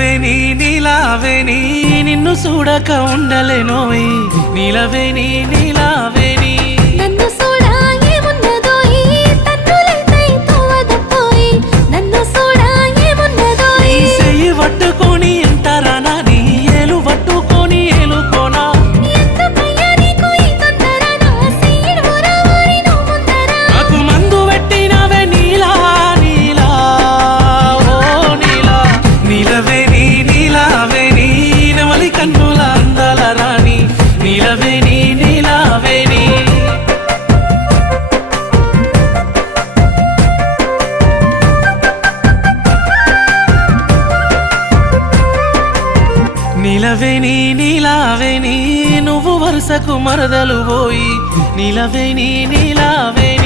నీలవేణి నీలావేణి నిన్ను చూడక ఉండలేనోయ్ నీలవేణి నీలావేణి నన్ను చూడా ఏమున్నదోయ్ తన్నులైతే తోవదపోయ్ నన్ను చూడా ఏమున్నదోయ్ నీ చెయ్యి పట్టుకొని ఎంతరానా నీ ఏలు పట్టుకొని ఏలుకోనా ఎందుకయ్యా నీకు ఈ తొందర నా సీడు ఊరవారి నువ్వు ముందర నాకు మందు పెట్టినవే నీలా నీలా ఓ నీలా నీలవేణి నీలావేణి నెమలి కన్నుల అందాల రాణి నీలవేణి నీలావేణి నీలవేణి నీలావేణి నువ్వు వరుసకు మరదలు పోయి నీలవేణి నీలావేణి